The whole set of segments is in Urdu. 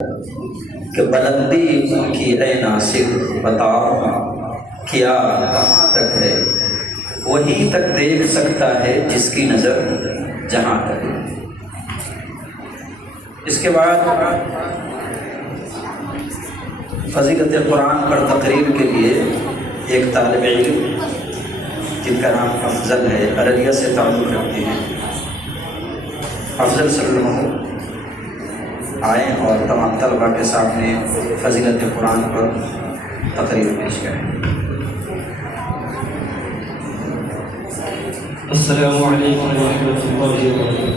کہ بلندی ان کی اے ناصر بتاؤ کیا کہاں تک ہے، وہی تک دیکھ سکتا ہے جس کی نظر جہاں تک ہے۔ اس کے بعد فضیلت قرآن پر تقریر کے لیے ایک طالب علم جن کا نام افضل ہے، ارریہ سے تعلق رکھتے ہیں، افضل صلی اللہ علیہ وسلم آئیں اور تمام طلباء کے سامنے فضیلت قرآن پر تقریر پیش کریں۔ السلام علیکم ورحمۃ اللہ وبرکاتہ۔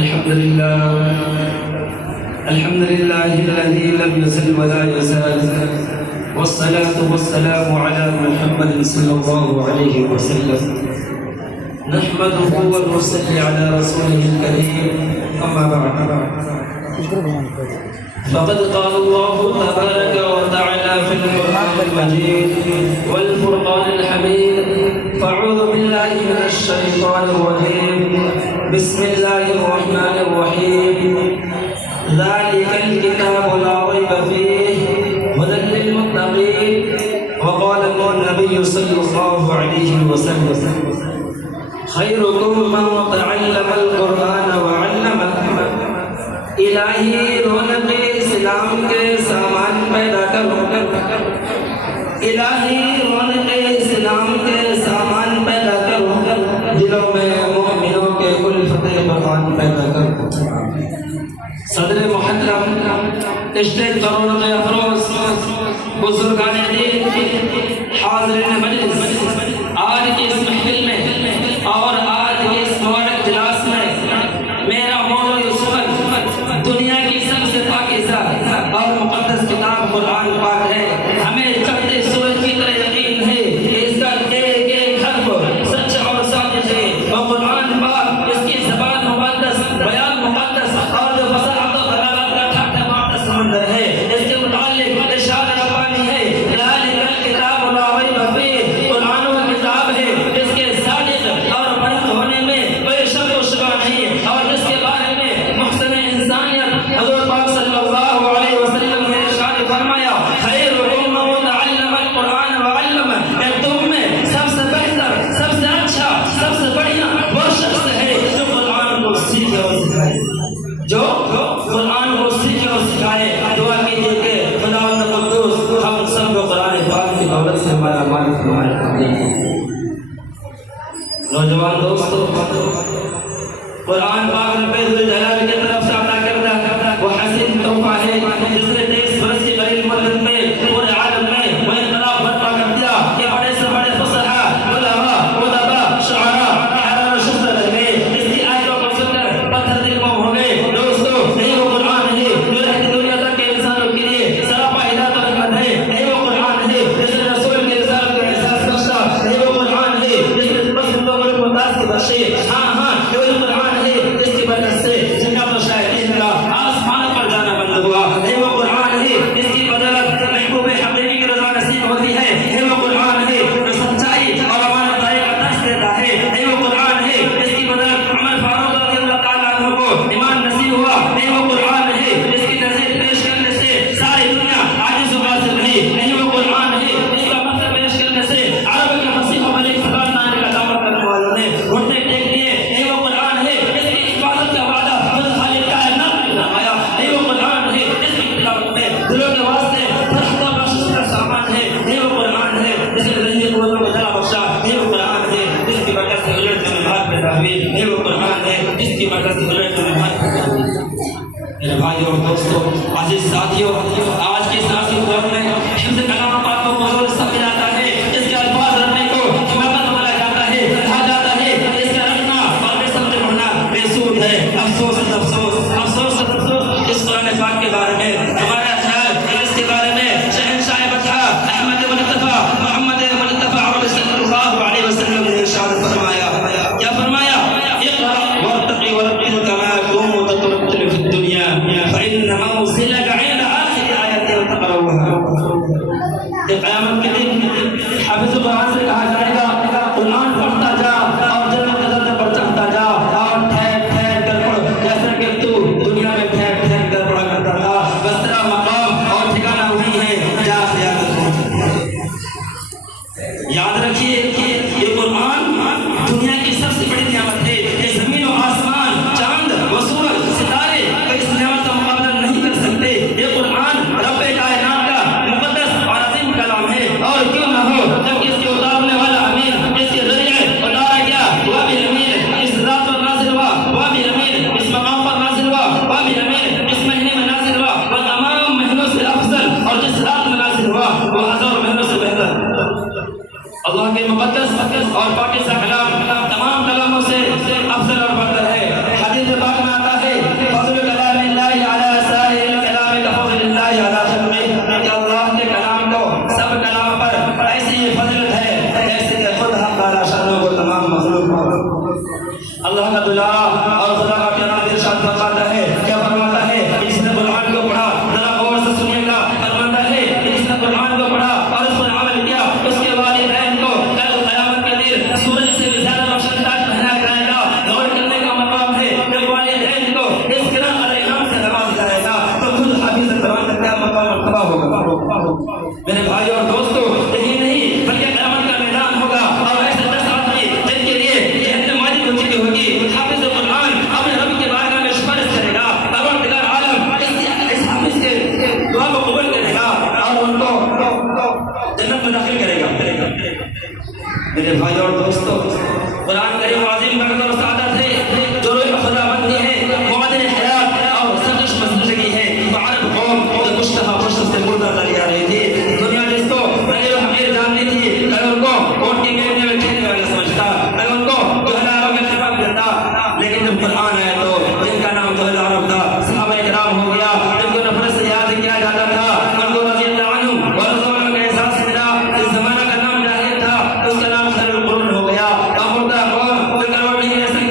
الحمد للہ الذی لم یزل ولا یزال، والصلاة والسلام علی محمد صلی اللہ علیہ وسلم، نحمده ونصلي على رسوله الكريم، أما بعد، فقد قال الله تبارك وتعالى في القرآن المجيد والفرقان الحميد، فأعوذ بالله من الشيطان الرجيم، بسم الله الرحمن الرحيم، ذلك الكتاب لا ريب فيه هدى للمتقين، وقال النبي صلى الله عليه وسلم خيركم من تعلم القرآن وعلمه۔ الہی رونق اسلام کے سامان پیدا کرو، الہی رونق اسلام کے سامان پیدا کرو، دلوں میں مومنوں کے الفت قرآن پیدا کرو۔ صدر محترم، اسٹیج پر رونق افروز، بزرگان دین، حاضرین مجلس، آج کی اس محفل میں اور آج کے اس مبارک اجلاس میں میرا موضوع سخن دنیا کی سب سے پاکیزہ اور مقدس کتاب قرآن پاک ہے۔ ہمیں چڑھتے سورج کی طرح یقین ہے کہ اس کا ایک ایک حرف سچ اور صادق ہے، اور قرآن پاک اس کی زبان مقدس، بیان مقدس، اور جو فصاحت و بلاغت کا ٹھاٹھا مارتا سمندر ہے۔ اس کے متعلق ارشاد ربانی ہے، ذالک الکتاب لا ریب فیہ، قرآن وہ کتاب ہے جس کے صادق اور برحق ہونے میں کوئی شک و شبہ نہیں، اور جس کے بارے میں محسن انسانیت حضور پاک صلی اللہ علیہ وسلم نے ارشاد فرمایا، خیرکم من تعلم القرآن وعلمہ، کہ تم میں سب سے بہتر، سب سے اچھا، سب سے بڑھیا وہ شخص ہے جو قرآن کو سیکھے اور سکھائے، جو قرآن کو سیکھے اور سکھائے۔ دعا کیجیے کہ خداوند قدوس ہم سب کو قرآن پاک کی دولت سے ہمارا مال فرمائے۔ نوجوان دوستو، قرآن پاک رب ذوالجلال کی طرف سے عطا کردہ وہ حسین تحفہ ہے جس نے 23 برس کی قلیل مدت میں پورے عالم میں وہ انقلاب برپا کر دیا کہ بڑے سے بڑے فصحاء، علماء، ادباء، شعراء حیران و شفقت رہ گئے، اس کی آیتوں کو سن کر پتھر دل موم ہو گئے۔ دوستو، یہ وہ قرآن ہے جو رہتی دنیا تک کے انسانوں کے لیے سراپا ہدایت و رحمت ہے۔ یہ وہ قرآن ہے جس نے رسول کے رسالت کا احساس بخشا۔ یہ وہ قرآن ہے جس نے پسندوں کو ممتاز کی بخشی۔ ہاں یہ وہی قرآن ہے جس کی برکت سے جنات و شیاطین کا آسمان پر جانا بند ہوا۔ یہ وہ قرآن ہے جس کی بدولت محبوب حقیقی کی رضا نصیب ہوتی ہے۔ یہ وہ قرآن ہے جو سچائی اور امانت داری کا درس دیتا ہے۔ یہ وہ قرآن ہے جس کی بدولت عمر فاروق رضی اللہ تعالیٰ عنہ کو ایمان نصیب ہوا۔ یہ وہ قرآن ہے جس کی نظیر پیش کرنے سے ساری دنیا عاجز و غافل رہی۔ یہ وہ قرآن ہے جس کا منظر پیش کرنے سے عرب کے مسیح و ملک فقان آنے کا دعوت کرنے والوں نے گھٹنے ٹیک لیے۔ یہ وہ قرآن ہے جس کی حفاظت کا وعدہ خود خالق کائنات نے فرمایا۔ یہ وہ قرآن ہے جس کی تلاوت میں دلوں کے واسطے فرحت و بخشش کا سامان ہے۔ یہ وہ قرآن ہے جس نے ذہنی قوتوں کو جلا بخشا۔ یہ وہ قرآن ہے جس کی برکت سے اجڑ کے نبات پیدا ہوئی۔ یہ وہ قرآن ہے جس کی برکت سے اجڑ کے نبات پیدا ہوئی۔ میرے بھائیو اور دوستو، عزیز ساتھیو، آج کے سیاسی دور میں حفظ کلام پاک کو بزرگ سمجھا جاتا ہے، اس کے الفاظ رکھنے کو حکمت بولا جاتا ہے، کہا جاتا ہے اس کا رکھنا اور بے سمجھ پڑھنا بے سود ہے۔ افسوس افسوس افسوس افسوس اس قرآن پاک کے بارے میں ہمارا خیال اس کے بارے میں شہنشاہ بطحہ احمد مصطفیٰ محمد مصطفیٰ عربی صلی اللہ علیہ وسلم نے ارشاد فرمایا، کیا فرمایا؟ اقرأ وارتقي ورتل كما كنت ترتل في الدنيا فإن منزلك عند آخر آية تقرأها۔ بھی ہمیں اس مہینے میں نازل ہوا وہ تمام مہینوں سے افضل، اور جس رات میں نازل ہوا وہ ہزاروں مہینوں سے بہتر۔ اللہ کے مقدس اور پاکیزہ کلام